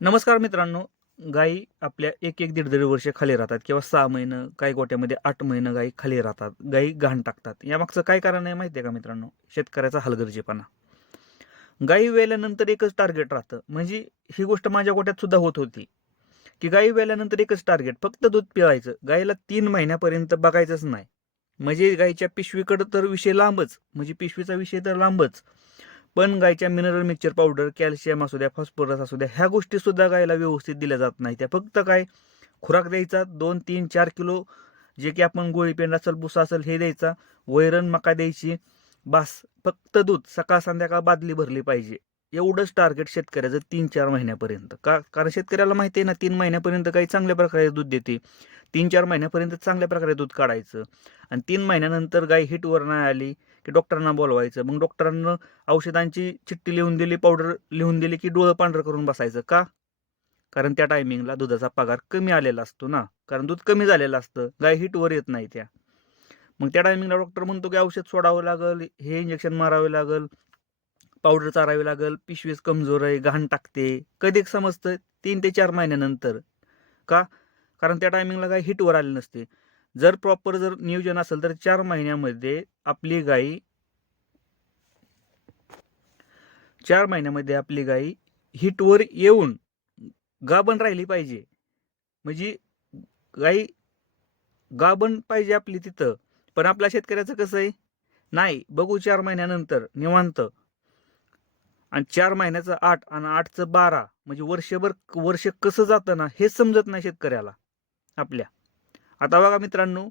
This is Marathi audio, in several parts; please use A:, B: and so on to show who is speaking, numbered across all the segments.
A: नमस्कार मित्रांनो. गायी आपल्या एक एक दीड दीड वर्ष खाली राहतात किंवा सहा महिनं काही गोट्यामध्ये आठ महिनं गायी खाली राहतात. गायी घाण टाकतात. यामागचं काय कारण आहे माहिती आहे का मित्रांनो? शेतकऱ्याचा हलगर्जीपणा. गायी वेल्यानंतर एकच टार्गेट राहतं. म्हणजे ही गोष्ट माझ्या गोट्यात सुद्धा होत होती. की गायी वेल्यानंतर एकच टार्गेट फक्त दूध पिळायचं. गायीला तीन महिन्यापर्यंत बघायचंच नाही. म्हणजे गायीच्या पिशवीकडं तर विषय लांबच. म्हणजे पिशवीचा विषय तर लांबच. पण गायच्या मिनरल मिक्सचर पावडर कॅल्शियम असू द्या फॉस्फरस असू द्या ह्या गोष्टी सुद्धा गायला व्यवस्थित दिल्या जात नाही त्या फक्त काय खुराक द्यायचा दोन तीन चार किलो जे की आपण गोळी पेंड असेल भुसा असेल हे द्यायचा. वैरण मका द्यायची. बास फक्त दूध सकाळ संध्याकाळ बादली भरली पाहिजे. एवढंच टार्गेट शेतकऱ्याचं तीन चार महिन्यापर्यंत. का कारण शेतकऱ्याला माहिती आहे ना तीन महिन्यापर्यंत काही चांगल्या प्रकारे दूध देते. तीन चार महिन्यापर्यंत चांगल्या प्रकारे दूध काढायचं. आणि तीन महिन्यानंतर गाय हिटवर नाही आली की डॉक्टरांना बोलवायचं. मग डॉक्टरांना औषधांची चिठ्ठी लिहून दिली पावडर लिहून दिली की डोळं पांढरं करून बसायचं का? कारण त्या टायमिंगला दुधाचा पगार कमी आलेला असतो ना. कारण दूध कमी झालेलं असतं. गाय हिटवर येत नाही त्या. मग त्या टायमिंगला डॉक्टर म्हणतो की औषध सोडावं लागल हे इंजेक्शन मारावे लागल पावडर चारावी लागल पिशवीच कमजोर आहे घाण टाकते. कधी समजतं? तीन ते चार महिन्यानंतर. का? कारण त्या टायमिंगला काय हिटवर आले नसते. जर प्रॉपर जर नियोजन असेल तर चार महिन्यामध्ये आपली गाई चार महिन्यामध्ये आपली गाई हिटवर येऊन गाभण राहिली पाहिजे. म्हणजे गाई गाभण पाहिजे आपली तिथं. पण आपल्या शेतकऱ्याचं कसं आहे? नाही बघू चार महिन्यानंतर निवांत. आणि चार महिन्याचं आठ आणि आठचं बारा म्हणजे वर्षभर वर्ष कसं जातं ना हे समजत नाही शेतकऱ्याला आपल्या. आता बघा मित्रांनो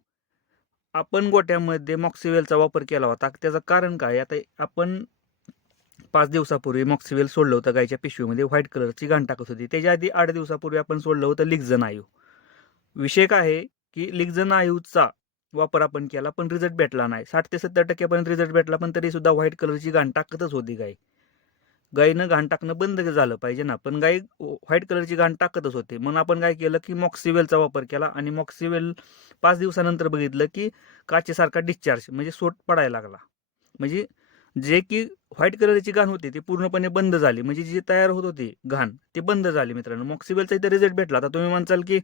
A: आपण गोट्यामध्ये मॉक्सिवेलचा वापर केला होता. त्याचं कारण काय? आता आपण पाच दिवसापूर्वी मॉक्सिवेल सोडलं होतं गायच्या पिशवीमध्ये. व्हाईट कलरची घाण टाकत होती. त्याच्या आधी आठ दिवसापूर्वी आपण सोडलं होतं लिग्जन आयू. विषय काय आहे की लिग्जन आयूचा वापर आपण केला पण रिझल्ट भेटला नाही. साठ ते सत्तर टक्क्यापर्यंत रिझल्ट भेटला पण तरी सुद्धा व्हाईट कलरची घाण टाकतच होती गाय गायीनं घाण टाकणं बंद झालं पाहिजे ना. पण गाय व्हाईट कलरची घाण टाकतच होते. म्हणून आपण काय केलं की मॉक्सिवेलचा वापर केला आणि मॉक्सिवेल पाच दिवसानंतर बघितलं की काचेसारखा डिस्चार्ज म्हणजे सोट पडायला लागला. म्हणजे जे की व्हाईट कलरची घाण होती ती पूर्णपणे बंद झाली. म्हणजे जी तयार होत होती घाण ती बंद झाली मित्रांनो. मॉक्सिवेलचा इथे रिझल्ट भेटला. आता तुम्ही म्हणसाल की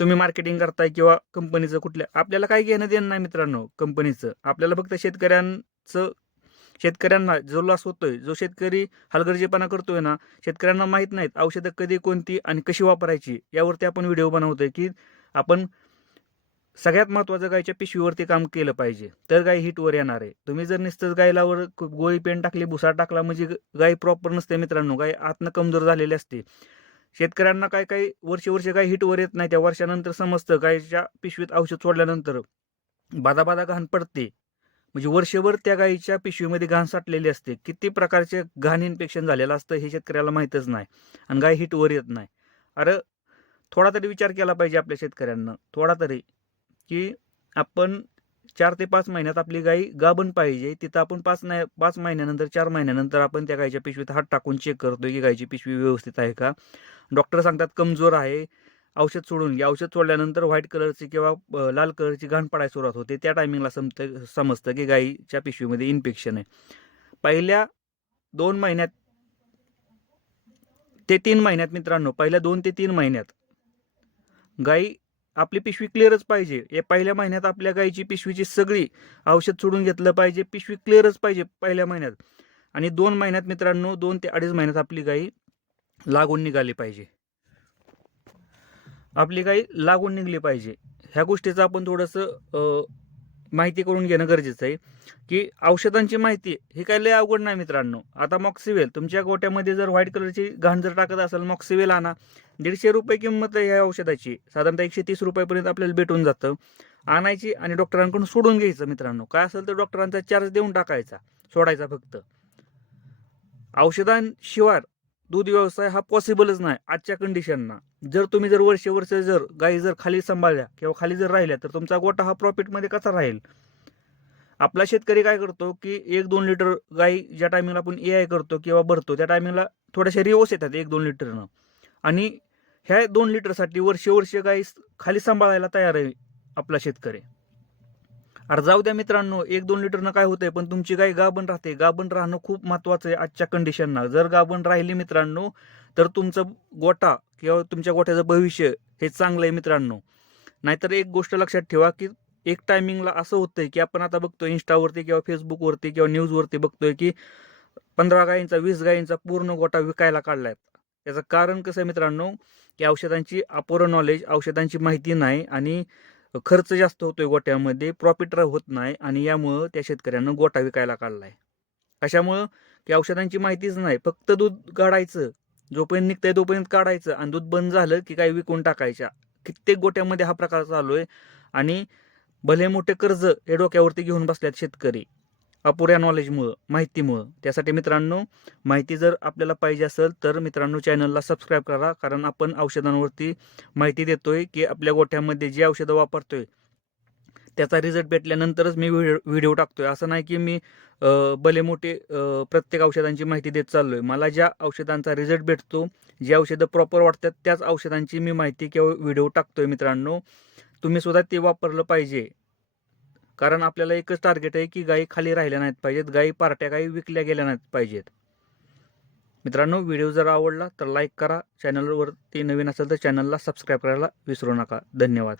A: तुम्ही मार्केटिंग करताय किंवा कंपनीचं कुठल्या आपल्याला काय घेणं देणं नाही मित्रांनो कंपनीचं आपल्याला फक्त शेतकऱ्यांचं शेतकऱ्यांना जो लॉस होतोय जो शेतकरी हलगर्जीपणा करतोय ना शेतकऱ्यांना माहीत नाहीत औषधं कधी कोणती आणि कशी वापरायची यावरती आपण व्हिडिओ बनवतोय की आपण सगळ्यात महत्त्वाचं गायच्या पिशवीवरती काम केलं पाहिजे. तर गाय हिटवर येणार आहे. तुम्ही जर नुसतंच गायलावर गोळी पेन टाकली भुसा टाकला म्हणजे गाय प्रॉपर नसते मित्रांनो. गाय आतनं कमजोर झालेली असते. शेतकऱ्यांना काय काय वर्ष वर्ष गाय हिटवर येत नाही. त्या वर्षानंतर समजतं गायच्या पिशवीत औषध सोडल्यानंतर बादा घाण पडते. म्हणजे वर्षभर त्या गायीच्या पिशवीमध्ये घाण साठलेली असते. किती प्रकारचे घाण इन्फेक्शन झालेलं असतं हे शेतकऱ्याला माहीतच नाही. आणि गाय हिटवर येत नाही. अरे थोडा तरी विचार केला पाहिजे आपल्या शेतकऱ्यांना. थोडा तरी. की आपण चार ते पाच महिन्यात आपली गाई गाभण पाहिजे. तिथं आपण पाच नाही पाच महिन्यानंतर चार महिन्यानंतर आपण त्या गायीच्या पिशवीत हात टाकून चेक करतो की गायची पिशवी व्यवस्थित आहे का. डॉक्टर सांगतात कमजोर आहे. औषध सोडून घ्या. औषध सोडल्यानंतर व्हाईट कलरची किंवा लाल कलरची घाण पडायला सुरुवात होते. त्या टायमिंगला समजतं समजतं की गाईच्या पिशवीमध्ये इन्फेक्शन आहे. पहिल्या दोन महिन्यात ते तीन महिन्यात मित्रांनो पहिल्या दोन ते तीन महिन्यात गाई आपली पिशवी क्लिअरच पाहिजे. या पहिल्या महिन्यात आपल्या गाईची पिशवीची सगळी औषध सोडून घेतलं पाहिजे. पिशवी क्लिअरच पाहिजे पहिल्या महिन्यात. आणि दोन महिन्यात मित्रांनो दोन ते अडीच महिन्यात आपली गाई लागून निघाली पाहिजे. आपली काही लागून निघली पाहिजे. ह्या गोष्टीचं आपण थोडंसं माहिती करून घेणं गरजेचं आहे. की औषधांची माहिती हे काय लय अवघड नाही मित्रांनो. आता मॉक्सिवेल तुमच्या गोट्यामध्ये जर व्हाईट कलरची घाण जर टाकत असेल मॉक्सिवेल आणा. दीडशे रुपये किंमत आहे ह्या औषधाची. साधारणतः एकशे तीस रुपयापर्यंत आपल्याला भेटून जातं. आणायची आणि डॉक्टरांकडून सोडून घ्यायचं मित्रांनो. काय असेल तर डॉक्टरांचा चार्ज देऊन टाकायचा सोडायचा फक्त. औषधांशिवाय दूध व्यवसाय हा पॉसिबलच नाही आजच्या कंडिशनना जर तुम्ही जर वर्षे वर्ष जर गायी जर खाली सांभाळल्या किंवा खाली जर राहिल्या तर तुमचा गोटा हा प्रॉफिटमध्ये कसा राहील? आपला शेतकरी काय करतो की एक दोन लिटर गाई ज्या टायमिंगला आपण ए आय करतो किंवा भरतो त्या टायमिंगला थोड्याशा रिओस येतात एक दोन लिटरनं आणि ह्या दोन लिटरसाठी वर्षे वर्ष गाई खाली सांभाळायला तयार आहे आपला शेतकरी. अरे जाऊ द्या मित्रांनो एक दोन लिटरनं काय होतंय पण तुमची गाय गाभण राहते. गाबण राहणं खूप महत्वाचं आहे आजच्या कंडिशनना जर गाभण राहिली मित्रांनो तर तुमचं गोटा किंवा तुमच्या गोठ्याचं भविष्य हे चांगलं आहे मित्रांनो. नाहीतर एक गोष्ट लक्षात ठेवा की एक टायमिंगला असं होतंय की आपण आता बघतोय इंस्टावरती किंवा फेसबुकवरती किंवा न्यूजवरती बघतोय की पंधरा गायींचा वीस गायींचा पूर्ण गोटा विकायला काढलाय. याचं कारण कसं आहे मित्रांनो की औषधांची अपुरं नॉलेज औषधांची माहिती नाही आणि खर्च जास्त होतोय गोट्यामध्ये प्रॉफिट होत नाही आणि यामुळं त्या शेतकऱ्यानं गोटा विकायला काढलाय. कशामुळं की औषधांची माहितीच नाही फक्त दूध काढायचं जोपर्यंत निघतंय तोपर्यंत काढायचं आणि दूध बंद झालं की काही विकून टाकायच्या. कित्येक गोट्यामध्ये हा प्रकार चालू आहे. आणि भले मोठे कर्ज हे डोक्यावरती घेऊन बसल्यात शेतकरी अपुऱ्या नॉलेजमुळं माहितीमुळं. त्यासाठी मित्रांनो माहिती जर आपल्याला पाहिजे असेल तर मित्रांनो चॅनलला सबस्क्राईब करा. कारण आपण औषधांवरती माहिती देतोय की आपल्या गोठ्यामध्ये जी औषधं वापरतोय त्याचा रिझल्ट भेटल्यानंतरच मी व्हिडिओ व्हिडिओ टाकतोय. असं नाही की मी भले मोठे प्रत्येक औषधांची माहिती देत चाललोय. मला ज्या औषधांचा रिझल्ट भेटतो जी औषधं प्रॉपर वाटतात त्याच औषधांची मी माहिती किंवा व्हिडिओ टाकतोय मित्रांनो. तुम्ही सुद्धा ते वापरलं पाहिजे. कारण आपल्याला एकच टार्गेट आहे की गायी खाली राहिल्या नाहीत पाहिजेत गायी पार्ट्या गायी विकल्या गेल्या नाहीत पाहिजेत. मित्रांनो व्हिडिओ जर आवडला तर लाईक करा. चॅनलवरती नवीन असेल तर चॅनलला सबस्क्राईब करायला विसरू नका. धन्यवाद.